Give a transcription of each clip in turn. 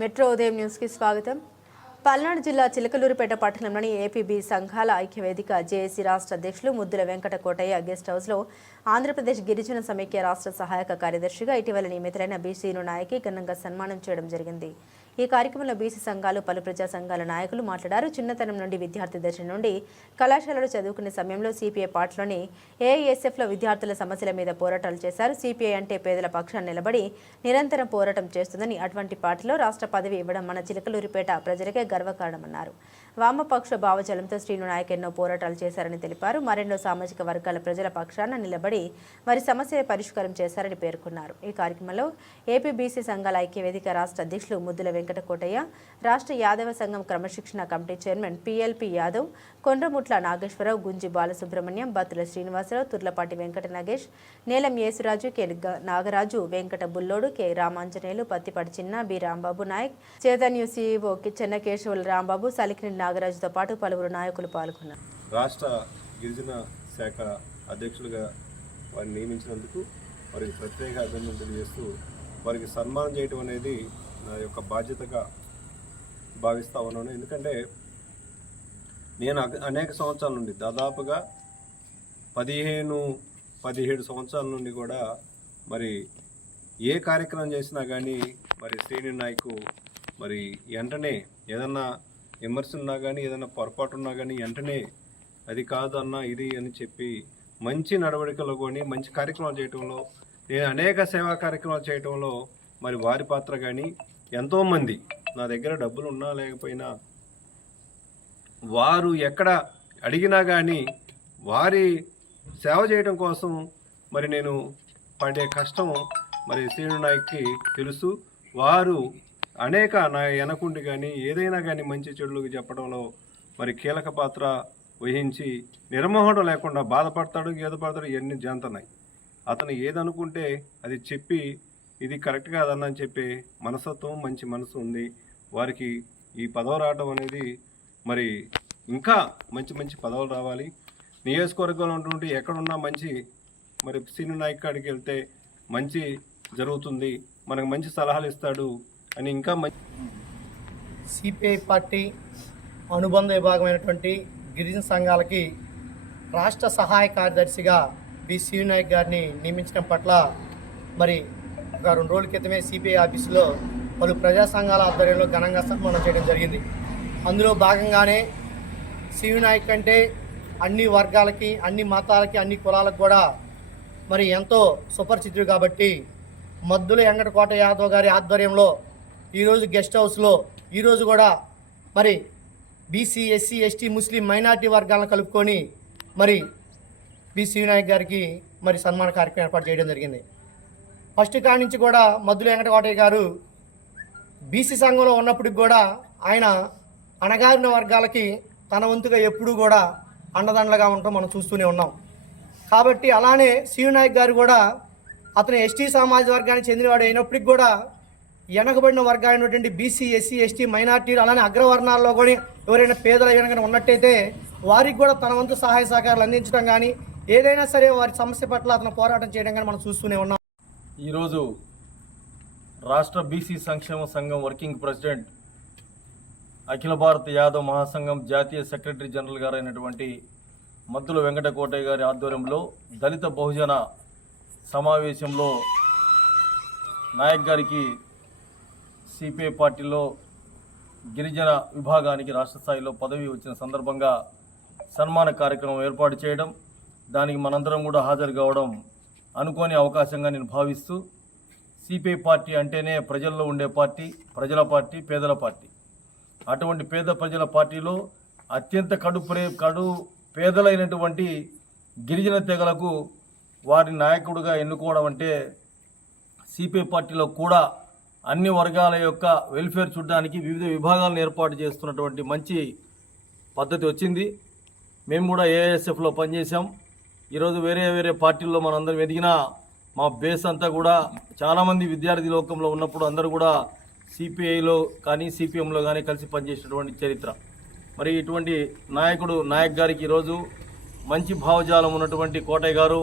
Metro ఉదయం న్యూస్కి స్వాగతం. పల్నాడు జిల్లా చిలకలూరుపేట పట్టణంలోని ఏపీబీ సంఘాల ఐక్యవేదిక జేఏసీ రాష్ట్ర అధ్యక్షులు ముద్దుల వెంకట కోటయ్య గెస్ట్ హౌస్లో ఆంధ్రప్రదేశ్ గిరిజన సమైక్య రాష్ట్ర సహాయక కార్యదర్శిగా ఇటీవల నియమితులైన బీసీను నాయకి ఘనంగా సన్మానం చేయడం జరిగింది. ఈ కార్యక్రమంలో బీసీ సంఘాలు పలు ప్రజా సంఘాల నాయకులు మాట్లాడారు. చిన్నతనం నుండి విద్యార్థి దశ నుండి కళాశాలలో చదువుకునే సమయంలో సిపిఐ పార్టీలోని ఏఐఎస్ఎఫ్లో విద్యార్థుల సమస్యల మీద పోరాటాలు చేశారు. సిపిఐ అంటే పేదల పక్షాన్ని నిలబడి నిరంతరం పోరాటం చేస్తుందని అటువంటి పార్టీలో రాష్ట్ర పదవి ఇవ్వడం మన చిలకలూరిపేట ప్రజలకే గర్వకారణమన్నారు. వామపక్ష భావజలంతో శ్రీను నాయక్ ఎన్నో పోరాటాలు చేశారని తెలిపారు. మరెన్నో సామాజిక వర్గాల ప్రజల పక్షాన నిలబడి వారి సమస్యల పరిష్కారం చేశారని పేర్కొన్నారు. ఈ కార్యక్రమంలో ఏపీ బీసీ సంఘాల ఐక్యవేదిక రాష్ట్ర అధ్యక్షులు ముద్దుల వెంకట కోటయ్య రాష్ట్ర యాదవ సంఘం క్రమశిక్షణ committee chairman PLP Yadav Kondramutla Nageswara Rao Gunji Balasubrahmanyam Battula Srinivasa Rao Turlapati Venkata Nagesh Neelam Yesuraju K Nagaraju Venkata Bullodu K Ramanjaneyulu Pattipati చిన్న బి రాంబాబు నాయక్ చైతన్య సిఇఓ కి చెన్నకేశవుల రాంబాబు సలికిని నాగరాజుతో పాటు పలువురు నాయకులు పాల్గొన్నారు. రాష్ట్ర గిరిజన శాఖ అధ్యక్షులుగా వారిని నియమించినందుకు వారికి ప్రత్యేక అభినందనలు తెలియజేస్తూ వారికి సన్మానం చేయటం అనేది నా యొక్క బాధ్యతగా భావిస్తా ఉన్నాను. ఎందుకంటే నేను అనేక సంవత్సరాల నుండి దాదాపుగా పదిహేను పదిహేడు సంవత్సరాల నుండి కూడా మరి ఏ కార్యక్రమం చేసినా కానీ మరి శ్రేణి నాయకు మరి వెంటనే ఏదన్నా విమర్శ ఉన్నా కానీ ఏదైనా పొరపాటు ఉన్నా కానీ వెంటనే అది కాదన్నా ఇది అని చెప్పి మంచి నడవడికలో కానీ మంచి కార్యక్రమాలు చేయటంలో నేను అనేక సేవా కార్యక్రమాలు చేయటంలో మరి వారి పాత్ర కానీ ఎంతోమంది నా దగ్గర డబ్బులు ఉన్నా లేకపోయినా వారు ఎక్కడ అడిగినా కానీ వారి సేవ చేయడం కోసం మరి నేను పడే కష్టం మరి శ్రీను నాయక్కి తెలుసు. వారు అనేక నా వెనకుండి కానీ ఏదైనా కానీ మంచి చెడులకు చెప్పడంలో మరి కీలక పాత్ర వహించి నిర్మోహడం లేకుండా బాధపడతాడు గేదపడతాడు ఇవన్నీ జంతన్నాయి. అతను ఏదనుకుంటే అది చెప్పి ఇది కరెక్ట్ కాదన్నని చెప్పే మనస్తత్వం మంచి మనసు ఉంది. వారికి ఈ పదవి రావడం అనేది మరి ఇంకా మంచి మంచి పదవులు రావాలి. నియోజకవర్గంలో ఉంటుంటే ఎక్కడున్నా మంచి మరి సీనియర్ నాయక్ కాడికి వెళ్తే మంచి జరుగుతుంది. మనకు మంచి సలహాలు ఇస్తాడు అని ఇంకా మంచి సిపిఐ పార్టీ అనుబంధ విభాగమైనటువంటి గిరిజన సంఘాలకి రాష్ట్ర సహాయ కార్యదర్శిగా బి శివనాయక్ గారిని నియమించడం పట్ల మరి ఒక రెండు రోజుల క్రితమే సిపిఐ ఆఫీసులో పలు ప్రజా సంఘాల ఆధ్వర్యంలో ఘనంగా సన్మానం చేయడం జరిగింది. అందులో భాగంగానే శివ నాయక్ అంటే అన్ని వర్గాలకి అన్ని మతాలకి అన్ని కులాలకు కూడా మరి ఎంతో సుపరిచితుడు కాబట్టి మద్దుల వెంకటకోట యాదవ్ గారి ఆధ్వర్యంలో ఈరోజు గెస్ట్ హౌస్లో ఈరోజు కూడా మరి BC SC ST Muslim minority వర్గాలను కలుపుకొని మరి బి వినాయక్ గారికి మరి సన్మాన కార్యక్రమం ఏర్పాటు చేయడం జరిగింది. ఫస్ట్ కాడి నుంచి కూడా మద్దుల వెంకటకోటయ్య గారు బీసీ సంఘంలో ఉన్నప్పటికి కూడా ఆయన అణగారిన వర్గాలకి తన వంతుగా ఎప్పుడూ కూడా అండదండలుగా ఉండటం మనం చూస్తూనే ఉన్నాం. కాబట్టి అలానే నాయక్ గారు కూడా అతను ఎస్టీ సమాజ వర్గానికి చెందినవాడు అయినప్పటికి కూడా వెనకబడిన వర్గాలైనటువంటి బీసీ ఎస్సీ ఎస్టీ మైనార్టీలు అలానే అగ్రవర్ణాల్లో కూడా ఎవరైనా పేదల కనుక ఉన్నట్టయితే వారికి కూడా తన వంతు సహాయ సహకారాలు అందించడం కానీ ఏదైనా సరే వారి సమస్య పట్ల అతను పోరాటం చేయడం కానీ మనం చూస్తూనే ఉన్నాం. ఈరోజు రాష్ట్ర బీసీ సంక్షేమ సంఘం వర్కింగ్ ప్రెసిడెంట్ అఖిల భారత యాదవ్ మహాసంఘం జాతీయ సెక్రటరీ జనరల్ గారు అయినటువంటి మద్దుల వెంకటకోటయ్య గారి ఆధ్వర్యంలో దళిత బహుజన సమావేశంలో నాయక్ గారికి సిపిఐ పార్టీలో గిరిజన విభాగానికి రాష్ట్ర స్థాయిలో పదవి వచ్చిన సందర్భంగా సన్మాన కార్యక్రమం ఏర్పాటు చేయడం దానికి మనందరం కూడా హాజరు కావడం అనుకోని అవకాశంగా నేను భావిస్తూ సిపిఐ పార్టీ అంటేనే ప్రజల్లో ఉండే పార్టీ ప్రజల పార్టీ పేదల పార్టీ. అటువంటి పేద ప్రజల పార్టీలో అత్యంత కడు ప్రే కడు పేదలైనటువంటి గిరిజన తెగలకు వారి నాయకుడిగా ఎన్నుకోవడం అంటే సిపిఐ పార్టీలో కూడా అన్ని వర్గాల యొక్క వెల్ఫేర్ చూడడానికి వివిధ విభాగాలను ఏర్పాటు చేస్తున్నటువంటి మంచి పద్ధతి వచ్చింది. మేము కూడా ఏఎస్ఎఫ్లో పనిచేసాం ఈరోజు వేరే వేరే పార్టీల్లో మనందరం ఎదిగినా మా బేస్ అంతా కూడా చాలామంది విద్యార్థి లోకంలో ఉన్నప్పుడు అందరూ కూడా సిపిఐలో కానీ సిపిఎంలో కానీ కలిసి పనిచేసినటువంటి చరిత్ర. మరి ఇటువంటి నాయకుడు నాయక్ గారికి ఈరోజు మంచి భావజాలం ఉన్నటువంటి కోటయ్య గారు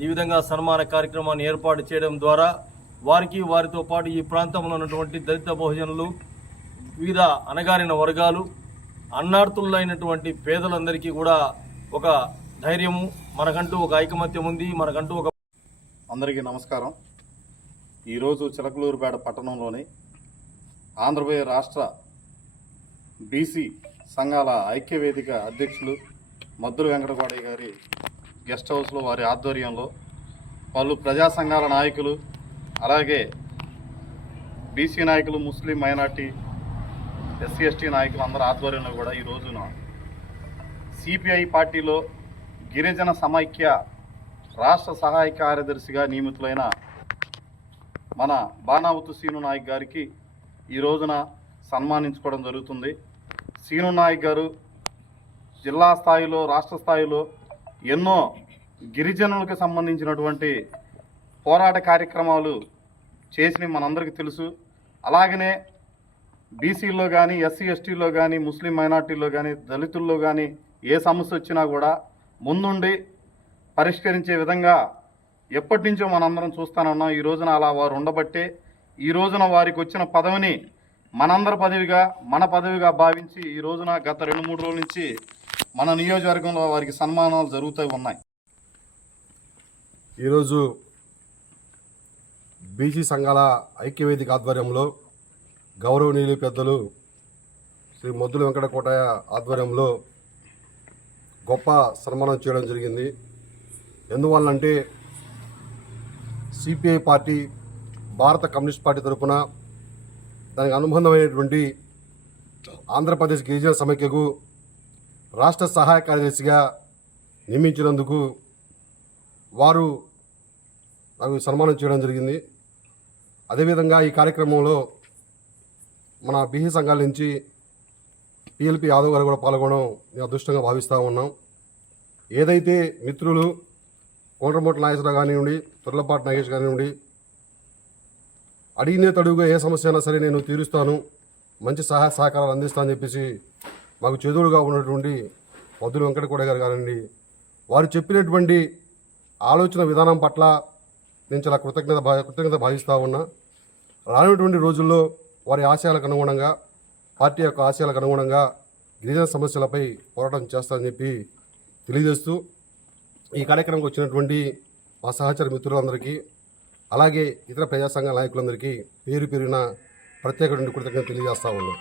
ఈ విధంగా సన్మాన కార్యక్రమాన్ని ఏర్పాటు చేయడం ద్వారా వారికి వారితో పాటు ఈ ప్రాంతంలో ఉన్నటువంటి దళిత బహుజనులు వివిధ అణగారిన వర్గాలు అన్నార్థులైనటువంటి పేదలందరికీ కూడా ఒక ధైర్యము మనకంటూ ఒక ఐకమత్యం ఉంది మనకంటూ ఒక అందరికీ నమస్కారం. ఈరోజు చిలకలూరుపేట పట్టణంలోని ఆంధ్రప్రదేశ్ రాష్ట్ర బీసీ సంఘాల ఐక్యవేదిక అధ్యక్షులు మద్దురు వెంకటగౌడయ్య గారి గెస్ట్ హౌస్లో వారి ఆధ్వర్యంలో పలు ప్రజా సంఘాల నాయకులు అలాగే బీసీ నాయకులు ముస్లిం మైనార్టీ ఎస్సీ ఎస్టీ నాయకులు అందరి ఆధ్వర్యంలో కూడా ఈ రోజున సిపిఐ పార్టీలో గిరిజన సమైక్య రాష్ట్ర సహాయ కార్యదర్శిగా నియమితులైన మన బాణావతు సీను నాయక్ గారికి ఈ రోజున సన్మానించుకోవడం జరుగుతుంది. సీను నాయక్ గారు జిల్లా స్థాయిలో రాష్ట్ర స్థాయిలో ఎన్నో గిరిజనులకు సంబంధించినటువంటి పోరాట కార్యక్రమాలు చేసినవి మనందరికీ తెలుసు. అలాగనే బీసీలో కానీ ఎస్సీ ఎస్టీలో కానీ ముస్లిం మైనార్టీలో కానీ దళితుల్లో కానీ ఏ సమస్య వచ్చినా కూడా ముందుండి పరిష్కరించే విధంగా ఎప్పటి నుంచో మనందరం చూస్తానున్నాం ఈ రోజున అలా వారు ఉండబట్టే ఈ రోజున వారికి వచ్చిన పదవిని మనందరి పదవిగా మన పదవిగా భావించి ఈ రోజున గత రెండు మూడు రోజుల నుంచి మన నియోజకవర్గంలో వారికి సన్మానాలు జరుగుతూ ఉన్నాయి. ఈరోజు బీసీ సంఘాల ఐక్యవేదిక ఆధ్వర్యంలో గౌరవనీయులు పెద్దలు శ్రీ మొద్దుల వెంకట కోటయ్య ఆధ్వర్యంలో గొప్ప సన్మానం చేయడం జరిగింది. ఎందువల్లంటే CPI party Bharata communist party తరఫున దానికి అనుబంధమైనటువంటి ఆంధ్రప్రదేశ్ గిరిజన సమైక్యకు రాష్ట్ర సహాయ కార్యదర్శిగా నియమించినందుకు వారు నాకు సన్మానం చేయడం జరిగింది. అదేవిధంగా ఈ కార్యక్రమంలో మన బిహి సంఘాల నుంచి పిఎల్పి యాదవ్ గారు కూడా పాల్గొనడం నేను అదృష్టంగా భావిస్తూ ఉన్నాం. ఏదైతే మిత్రులు కోటరమూట నాగేశ్వరరావు కానివ్వండి తుర్లపాటి నాగేష్ కానివ్వండి అడిగినే తడుగుగా ఏ సమస్య అయినా సరే నేను తీరుస్తాను. మంచి సహాయ సహకారాలు అందిస్తానని చెప్పేసి మాకు చేదుడుగా ఉన్నటువంటి వద్దుల వెంకటగౌడ గారు కానివ్వండి వారు చెప్పినటువంటి ఆలోచన విధానం పట్ల నేను చాలా కృతజ్ఞత భా కృతజ్ఞత భావిస్తూ ఉన్నా. రానటువంటి రోజుల్లో వారి ఆశయాలకు అనుగుణంగా పార్టీ యొక్క ఆశయాలకు అనుగుణంగా గిరిజన సమస్యలపై పోరాటం చేస్తానని చెప్పి తెలియజేస్తూ ఈ కార్యక్రమంకి వచ్చినటువంటి మా సహచర మిత్రులందరికీ అలాగే ఇతర ప్రజా నాయకులందరికీ పేరు పేరున ప్రత్యేకటువంటి కృతజ్ఞత తెలియజేస్తా ఉన్నాం.